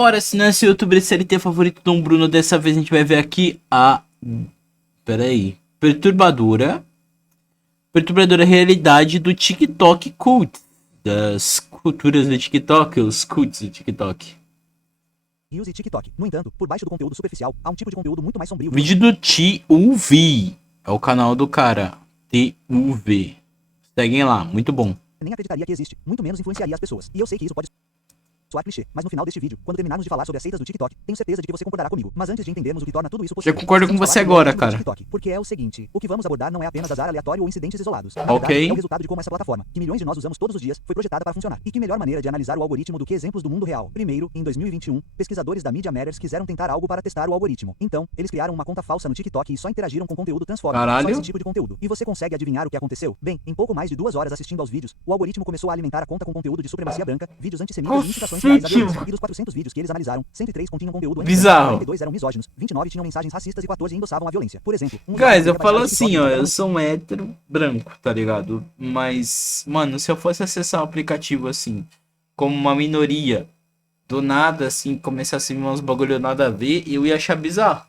Ora, se não é seu youtuber CLT favorito, Dom Bruno, dessa vez a gente vai ver aqui a... Perturbadora realidade do TikTok cult. Das culturas do TikTok, os cults do TikTok. Reels e TikTok. No entanto, por baixo do conteúdo superficial, há um tipo de conteúdo muito mais sombrio. Vídeo do TUV. É o canal do cara. TUV. Seguem lá, muito bom. Nem acreditaria que existe, muito menos influenciaria as pessoas. E eu sei que isso pode soar clichê, mas no final deste vídeo, quando terminarmos de falar sobre as seitas do TikTok, tenho certeza de que você concordará comigo. Mas antes de entendermos o que torna tudo isso possível, já concordo com vamos você falar agora, do cara. TikTok, porque é o seguinte, o que vamos abordar não é apenas azar aleatório ou incidentes isolados. Na Ok. verdade, é o resultado de como essa plataforma, que milhões de nós usamos todos os dias, foi projetada para funcionar. E que melhor maneira de analisar o algoritmo do que exemplos do mundo real. Primeiro, em 2021, pesquisadores da Media Matters quiseram tentar algo para testar o algoritmo. Então, eles criaram uma conta falsa no TikTok e só interagiram com conteúdo transforma. Caralho. Só esse tipo de conteúdo. E você consegue adivinhar o que aconteceu? Bem, em pouco mais de 2 horas assistindo aos vídeos, o algoritmo começou a alimentar a conta com conteúdo de supremacia branca, vídeos antissemitas e incitações reais à violência. E dos 400 vídeos que eles analisaram, 103 continham conteúdo bizarro. 42 eram misóginos, 29 tinham mensagens racistas e 14 endossavam a violência. Por exemplo, Guys, eu falo assim, ó, eu sou um hétero branco, tá ligado? Mas, mano, se eu fosse acessar o aplicativo assim, como uma minoria, do nada, assim, começasse a vir uns bagulho nada a ver, eu ia achar bizarro.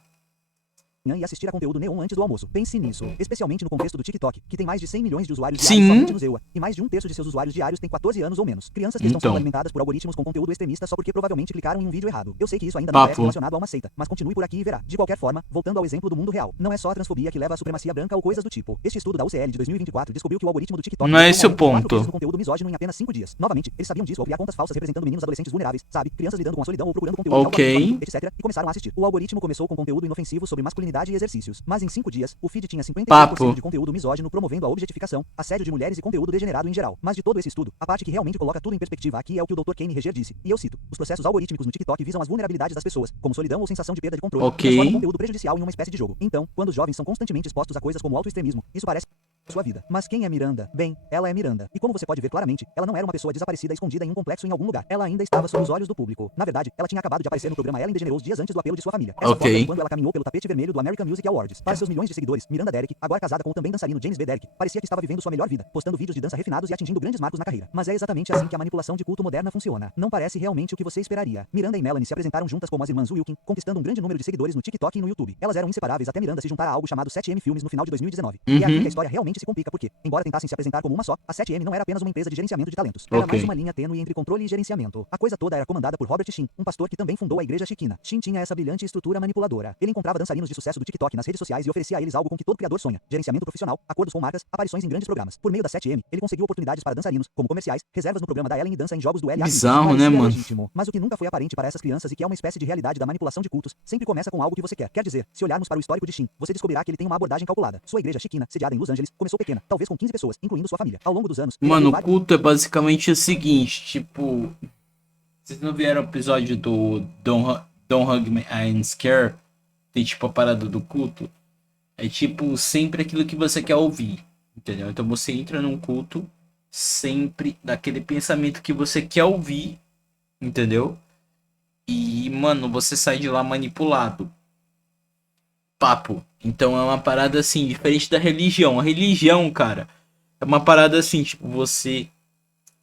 e assistir a conteúdo neon antes do almoço. Pense nisso, especialmente no contexto do TikTok, que tem mais de 100 milhões de usuários Sim. diários somente no Zewa, e mais de 1/3 de seus usuários diários tem 14 anos ou menos. Crianças que estão Então. sendo alimentadas por algoritmos com conteúdo extremista só porque provavelmente clicaram em um vídeo errado. Eu sei que isso ainda não é relacionado a uma seita, mas continue por aqui e verá. De qualquer forma, voltando ao exemplo do mundo real, não é só a transfobia que leva à supremacia branca ou coisas do tipo. Este estudo da UCL de 2024 descobriu que o algoritmo do TikTok não é esse o ponto. com conteúdo misógino em apenas 5 dias. Novamente, eles sabiam disso ao criar contas falsas representando meninos adolescentes vulneráveis, sabe? Crianças lidando com a solidão ou procurando conteúdo Ok. etc. E começaram a assistir. O algoritmo começou com conteúdo inofensivo sobre masculinidade e exercícios, mas em 5 dias, o feed tinha 56% Papo. de conteúdo misógino promovendo a objetificação, assédio de mulheres e conteúdo degenerado em geral. Mas de todo esse estudo, a parte que realmente coloca tudo em perspectiva aqui é o que o Dr. Kane Reger disse, e eu cito: os processos algorítmicos no TikTok visam as vulnerabilidades das pessoas, como solidão ou sensação de perda de controle, Ok. e transformam conteúdo prejudicial em uma espécie de jogo. Então, quando os jovens são constantemente expostos a coisas como autoextremismo, isso parece sua vida. Mas quem é Miranda? Bem, ela é Miranda. E como você pode ver claramente, ela não era uma pessoa desaparecida escondida em um complexo em algum lugar. Ela ainda estava sob os olhos do público. Na verdade, ela tinha acabado de aparecer no programa Ellen DeGeneres dias antes do apelo de sua família. Essa Ok. foto foi quando ela caminhou pelo tapete vermelho do American Music Awards. Para seus milhões de seguidores, Miranda Derrick, agora casada com o também dançarino James B. Derrick, parecia que estava vivendo sua melhor vida, postando vídeos de dança refinados e atingindo grandes marcos na carreira. Mas é exatamente assim que a manipulação de culto moderna funciona. Não parece realmente o que você esperaria. Miranda e Melanie se apresentaram juntas como as irmãs Wilkin, conquistando um grande número de seguidores no TikTok e no YouTube. Elas eram inseparáveis até Miranda se juntar a algo chamado 7M Filmes no final de 2019. E é aqui que a história realmente se complica porque, embora tentassem se apresentar como uma só, a 7M não era apenas uma empresa de gerenciamento de talentos. Era Ok. mais uma linha tênue entre controle e gerenciamento. A coisa toda era comandada por Robert Shin, um pastor que também fundou a igreja Shekinah. Shin tinha essa brilhante estrutura manipuladora. Ele encontrava dançarinos de sucesso do TikTok nas redes sociais e oferecia a eles algo com que todo criador sonha: gerenciamento profissional, acordos com marcas, aparições em grandes programas. Por meio da 7M, ele conseguiu oportunidades para dançarinos, como comerciais, reservas no programa da Ellen e dança em jogos do LA. Bizarro, né, Parecia mano? legítimo. Mas o que nunca foi aparente para essas crianças e que é uma espécie de realidade da manipulação de cultos, sempre começa com algo que você quer. Quer dizer, se olharmos para o histórico de Shin, você descobrirá que ele tem uma abordagem calculada. Sua igreja Shekinah, sediada em Los Angeles, começou pequena, talvez com 15 pessoas, incluindo sua família. Ao longo dos anos, ele Mano, abriu o vários culto é basicamente o seguinte, tipo... Vocês não viram o episódio do Don't Hug Me I'm Scared? Tem tipo a parada do culto. É tipo sempre aquilo que você quer ouvir, entendeu? Então você entra num culto sempre daquele pensamento que você quer ouvir, entendeu? E, mano, você sai de lá manipulado. Papo. Então é uma parada assim, diferente da religião. A religião, cara, é uma parada assim, tipo, você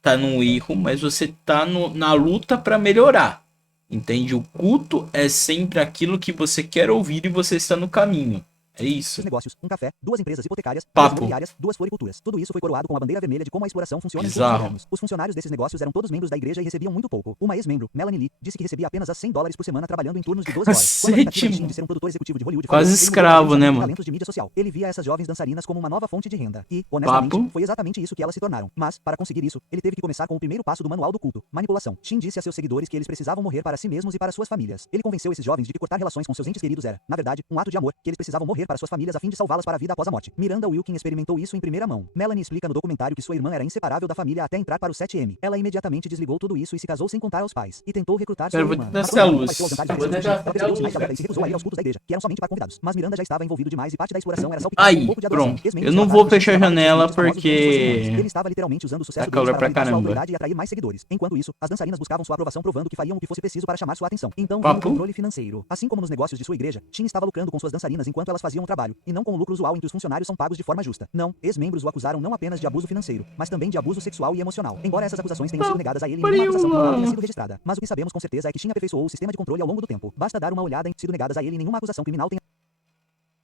tá num erro, mas você tá na luta pra melhorar. Entende? O culto é sempre aquilo que você quer ouvir e você está no caminho. É isso. negócios, um café, 2 empresas hipotecárias, 2 Papo. imobiliárias, 2 floriculturas. Tudo isso foi coroado com a bandeira vermelha de como a exploração funciona em Bizarro. cultos modernos. Os funcionários desses negócios eram todos membros da igreja e recebiam muito pouco. Uma ex-membro, Melanie Lee, disse que recebia apenas $100 por semana trabalhando em turnos de 12 horas. Quando a tentativa de Shin de ser um produtor executivo de Hollywood Quase falhou, ele escravo, mudou para né, gerenciamento de mano? talentos de mídia social. Ele via essas jovens dançarinas como uma nova fonte de renda. E, honestamente, Papo. foi exatamente isso que elas se tornaram. Mas, para conseguir isso, ele teve que começar com o primeiro passo do manual do culto: manipulação. Shin disse a seus seguidores que eles precisavam morrer para si mesmos e para suas famílias. Ele convenceu esses jovens de que cortar relações com seus entes queridos era, na verdade, um ato de amor, que eles precisavam morrer para suas famílias a fim de salvá-las para a vida após a morte. Miranda Wilkin experimentou isso em primeira mão. Melanie explica no documentário que sua irmã era inseparável da família até entrar para o 7M. Ela imediatamente desligou tudo isso e se casou sem contar aos pais. E tentou recrutar sua Cara, vou irmã. tentar Mas acender a quando ela luz. apareceu aos jantares Vou de tentar ela acender a percebeu luz. demais da festa e se recusou a ir aos cultos da igreja, que eram somente para convidados. Mas Miranda já estava envolvido demais e parte da exploração era salpicar Aí, um pouco de adoração. pronto. Ex-membros Eu se não trataram vou de fechar a Jesus, janela famosos como suas irmãs. porque Ele estava literalmente usando o sucesso tá deles calor para pra validar sua caramba. autoridade e atrair mais seguidores. Enquanto isso, as dançarinas buscavam sua aprovação provando que fariam o que fosse preciso para chamar sua atenção. Então, Papo. veio o controle financeiro. Assim como nos negócios de sua igreja, Shin estava lucrando com suas dançarinas enquanto elas faziam faziam um trabalho, e não com o lucro usual em que os funcionários são pagos de forma justa. Não, ex-membros o acusaram não apenas de abuso financeiro, mas também de abuso sexual e emocional. Embora essas acusações tenham sido negadas a ele, nenhuma acusação criminal tenha sido registrada. Mas o que sabemos com certeza é que Shin aperfeiçoou o sistema de controle ao longo do tempo. Basta dar uma olhada em sido negadas a ele, nenhuma acusação criminal tenha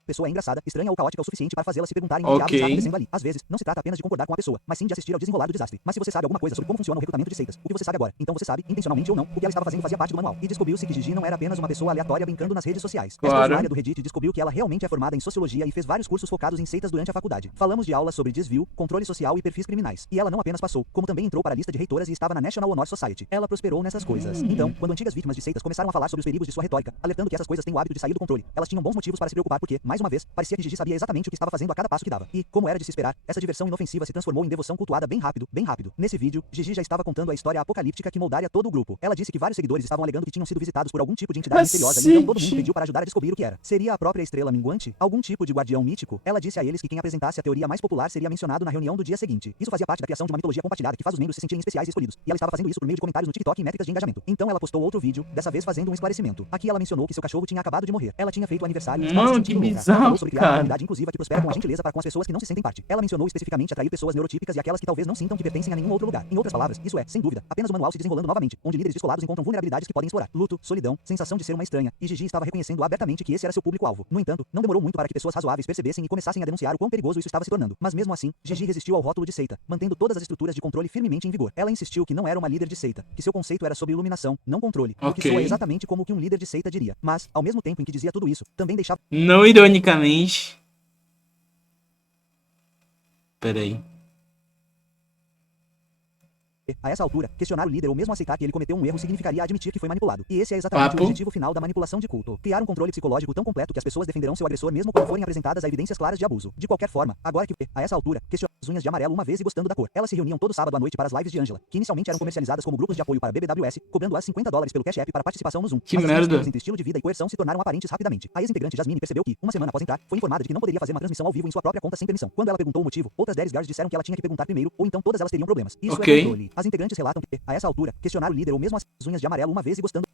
pessoa é engraçada, estranha ou caótica o suficiente para fazê-la se perguntar em que diabos está acontecendo ali. Às vezes, não se trata apenas de concordar com a pessoa, mas sim de assistir ao desenrolar do desastre. Mas se você sabe alguma coisa sobre como funciona o recrutamento de seitas, o que você sabe agora, então você sabe, intencionalmente ou não, o que ela estava fazendo fazia parte do manual. E descobriu-se que Gigi não era apenas uma pessoa aleatória brincando nas redes sociais. Esta usuária do Reddit descobriu que ela realmente é formada em sociologia e fez vários cursos focados em seitas durante a faculdade. Falamos de aulas sobre desvio, controle social e perfis criminais. E ela não apenas passou, como também entrou para a lista de reitoras e estava na National Honor Society. Ela prosperou nessas coisas. Então, quando antigas vítimas de seitas começaram a falar sobre os perigos de sua retórica, alertando que essas coisas têm o hábito de sair do controle, elas tinham bons motivos para se preocupar porque, mais uma vez, parecia que Gigi sabia exatamente o que estava fazendo a cada passo que dava. E, como era de se esperar, essa diversão inofensiva se transformou em devoção cultuada bem rápido, bem rápido. Nesse vídeo, Gigi já estava contando a história apocalíptica que moldaria todo o grupo. Ela disse que vários seguidores estavam alegando que tinham sido visitados por algum tipo de entidade misteriosa e então todo mundo pediu para ajudar a descobrir o que era. Seria a própria estrela minguante? Algum tipo de guardião mítico? Ela disse a eles que quem apresentasse a teoria mais popular seria mencionado na reunião do dia seguinte. Isso fazia parte da criação de uma mitologia compartilhada que faz os membros se sentirem especiais e escolhidos. E ela estava fazendo isso por meio de comentários no TikTok e métricas de engajamento. Então ela postou outro vídeo, dessa vez fazendo um esclarecimento. Aqui ela mencionou que seu cachorro tinha acabado de morrer. Ela tinha feito aniversário e estava se sentindo louca. Ela falou sobre criar uma comunidade inclusiva que prospera com a gentileza para com as pessoas que não se sentem parte. Ela mencionou especificamente atrair pessoas neurotípicas e aquelas que talvez não sintam que pertencem a nenhum outro lugar. Em outras palavras, isso é, sem dúvida, apenas o manual se desenrolando novamente, onde líderes descolados encontram vulnerabilidades que podem explorar. Luto, solidão, sensação de ser uma estranha, e Gigi estava reconhecendo abertamente que esse era seu público-alvo. No entanto, não demorou muito para que pessoas razoáveis percebessem e começassem a denunciar o quão perigoso isso estava se tornando. Mas mesmo assim, Gigi resistiu ao rótulo de seita, mantendo todas as estruturas de controle firmemente em vigor. Ela insistiu que não era uma líder de seita, que seu conceito era sobre iluminação, não controle, o que soa exatamente como o que um líder de seita diria. Mas, ao mesmo tempo em que dizia tudo isso, também deixava... Não ironicamente... Peraí. A essa altura, questionar o líder ou mesmo aceitar que ele cometeu um erro significaria admitir que foi manipulado. E esse é exatamente o objetivo final da manipulação de culto. Criar um controle psicológico tão completo que as pessoas defenderão seu agressor mesmo quando forem apresentadas a evidências claras de abuso. De qualquer forma, agora que, a essa altura, questionar as unhas de amarelo uma vez e gostando da cor. Elas se reuniam todo sábado à noite para as lives de Angela, que inicialmente eram comercializadas como grupos de apoio para BBWS, cobrando-as $50 pelo Cash App para participação no Zoom. Que mas merda. as entre estilo de vida e coerção se tornaram aparentes rapidamente. A ex-integrante Jasmine percebeu que, uma semana após entrar, foi informada de que não poderia fazer uma transmissão ao vivo em sua própria conta sem permissão. Quando ela perguntou o motivo, outras 10 girls disseram que ela tinha que perguntar primeiro, ou então todas elas teriam problemas. Isso é controle. As integrantes relatam que, a essa altura, questionar o líder ou mesmo as unhas de amarelo uma vez e gostando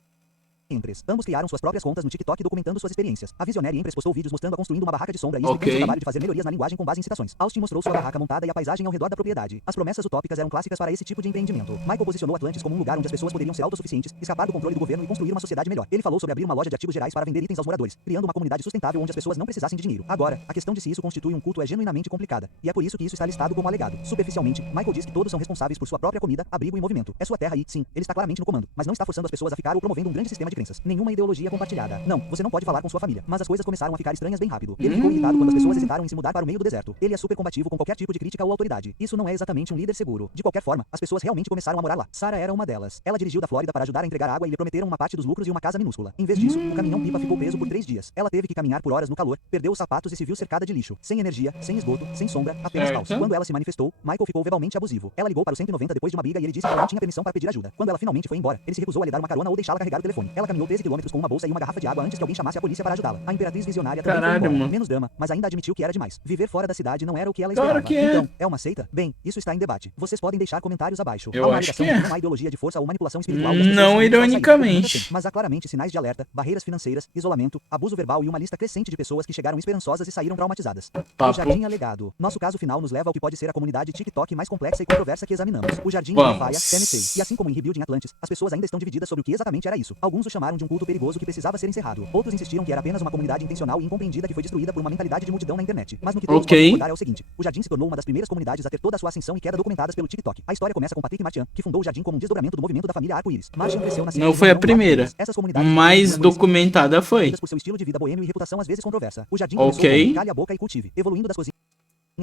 ambos criaram suas próprias contas no TikTok documentando suas experiências. A Visionaire Empress postou vídeos mostrando-a construindo uma barraca de sombra e explicando seu trabalho de fazer melhorias na linguagem com base em citações. Austin mostrou sua barraca montada e a paisagem ao redor da propriedade. As promessas utópicas eram clássicas para esse tipo de empreendimento. Michael posicionou Atlantis como um lugar onde as pessoas poderiam ser autossuficientes, escapar do controle do governo e construir uma sociedade melhor. Ele falou sobre abrir uma loja de ativos gerais para vender itens aos moradores, criando uma comunidade sustentável onde as pessoas não precisassem de dinheiro. Agora, a questão de se isso constitui um culto é genuinamente complicada, e é por isso que isso está listado como alegado. Superficialmente, Michael diz que todos são responsáveis por sua própria comida, abrigo e movimento. É sua terra e, sim, ele está claramente no comando, mas não está forçando as pessoas a ficar ou promovendo um grande sistema de crenças. Nenhuma ideologia compartilhada. Não, você não pode falar com sua família. Mas as coisas começaram a ficar estranhas bem rápido. Ele ficou irritado quando as pessoas hesitaram em se mudar para o meio do deserto. Ele é super combativo com qualquer tipo de crítica ou autoridade. Isso não é exatamente um líder seguro. De qualquer forma, as pessoas realmente começaram a morar lá. Sarah era uma delas. Ela dirigiu da Flórida para ajudar a entregar água e lhe prometeram uma parte dos lucros e uma casa minúscula. Em vez disso, o caminhão-pipa ficou preso por 3 dias. Ela teve que caminhar por horas no calor, perdeu os sapatos e se viu cercada de lixo. Sem energia, sem esgoto, sem sombra, apenas caos. Quando ela se manifestou, Michael ficou verbalmente abusivo. Ela ligou para o 190 depois de uma briga e ele disse que ela não tinha permissão para pedir ajuda. Quando ela finalmente foi embora, ele se recusou a lhe dar uma carona ou deixá-la carregar o telefone. Ela caminhou 13 quilômetros com uma bolsa e uma garrafa de água antes que alguém chamasse a polícia para ajudá-la. A Imperatriz Visionária também foi embora. Menos drama, mas ainda admitiu que era demais. Viver fora da cidade não era o que ela esperava. Então, é uma seita? Bem, isso está em debate. Vocês podem deixar comentários abaixo. Eu acho que é. Não há ideologia de força ou manipulação espiritual. Não ironicamente. Mas há claramente sinais de alerta, barreiras financeiras, isolamento, abuso verbal e uma lista crescente de pessoas que chegaram esperançosas e saíram traumatizadas. O Jardim Alegado. Nosso caso final nos leva ao que pode ser a comunidade TikTok mais complexa e controversa que examinamos. O Jardim Faia, Tennessee. E assim como em Rebuilding Atlantis, as pessoas ainda estão divididas sobre o que exatamente era isso. Alguns o chamaram de um culto perigoso que precisava ser encerrado. Outros insistiram que era apenas uma comunidade intencional e incompreendida que foi destruída por uma mentalidade de multidão na internet. Mas no que todos podem concordar é o seguinte: o Jardim se tornou uma das primeiras comunidades a ter toda a sua ascensão e queda documentadas pelo TikTok. A história começa com Patrick Martian, que fundou o Jardim como um desdobramento do movimento da família Arco-Íris. Martian cresceu na Não foi a primeira. Essas comunidades mais documentada foi. Por seu estilo de vida boêmio e reputação às vezes controversa. O Jardim começou com calhe a boca e cultive, evoluindo das cozinhas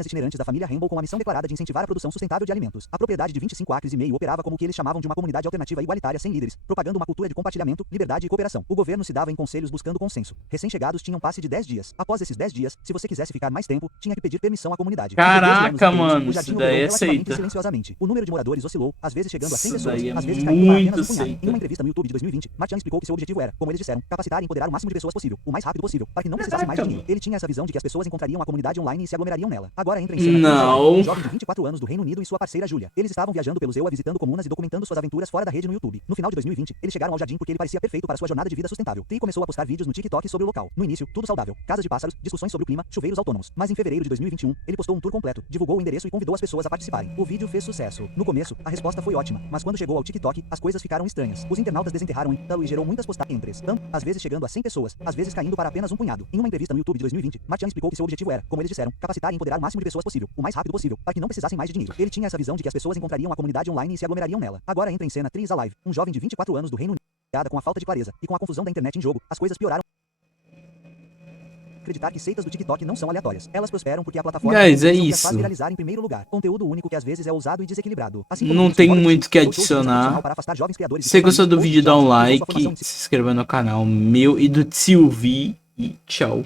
itinerantes da família Rainbow com a missão declarada de incentivar a produção sustentável de alimentos. A propriedade de 25 acres e meio operava como o que eles chamavam de uma comunidade alternativa igualitária sem líderes, propagando uma cultura de compartilhamento, liberdade e cooperação. O governo se dava em conselhos buscando consenso. Recém-chegados tinham passe de 10 dias. Após esses 10 dias, se você quisesse ficar mais tempo, tinha que pedir permissão à comunidade. Caraca, mano, isso daí é seita. Silenciosamente. O número de moradores oscilou, às vezes chegando a 100 pessoas, às vezes caindo para apenas muito um punhado. Em uma entrevista no YouTube de 2020, Martian explicou que seu objetivo era, como eles disseram, capacitar e empoderar o máximo de pessoas possível, o mais rápido possível, para que não precisasse mais de dinheiro. Ele tinha essa visão de que as pessoas encontrariam a comunidade online e se aglomerariam nela. Agora entra em cena Não. um jovem de 24 anos do Reino Unido e sua parceira Julia. Eles estavam viajando pelos EUA visitando comunas e documentando suas aventuras fora da rede no YouTube. No final de 2020, eles chegaram ao jardim porque ele parecia perfeito para sua jornada de vida sustentável. Tri começou a postar vídeos no TikTok sobre o local. No início, tudo saudável. Casas de pássaros, discussões sobre o clima, chuveiros autônomos. Mas em fevereiro de 2021, ele postou um tour completo, divulgou o endereço e convidou as pessoas a participarem. O vídeo fez sucesso. No começo, a resposta foi ótima, mas quando chegou ao TikTok, as coisas ficaram estranhas. Os internautas desenterraram e gerou muitas postagens, às vezes chegando a 100 pessoas, às vezes caindo para apenas um punhado. Em uma entrevista no YouTube de 2020, Martian explicou que seu objetivo era, como eles disseram, capacitar e empoderar o máximo de pessoas possível, o mais rápido possível, para que não precisassem mais de dinheiro. Ele tinha essa visão de que as pessoas encontrariam a comunidade online e se aglomerariam nela. Agora entra em cena Trees Alive, um jovem de 24 anos do Reino Unido, com a falta de clareza e com a confusão da internet em jogo, as coisas pioraram. Acreditar que seitas do TikTok não são aleatórias. Elas prosperam porque a plataforma Guys, é que as faz isso. viralizar em primeiro lugar. Conteúdo único que às vezes é ousado e desequilibrado. Assim como Não muitos tem modos muito o que ou shows de dança adicionar. profissional para afastar jovens criadores de Se você gostou conteúdo do ou vídeo, dá um jovens que usam sua like, formação de se inscreva no canal meu e do Tio V e tchau.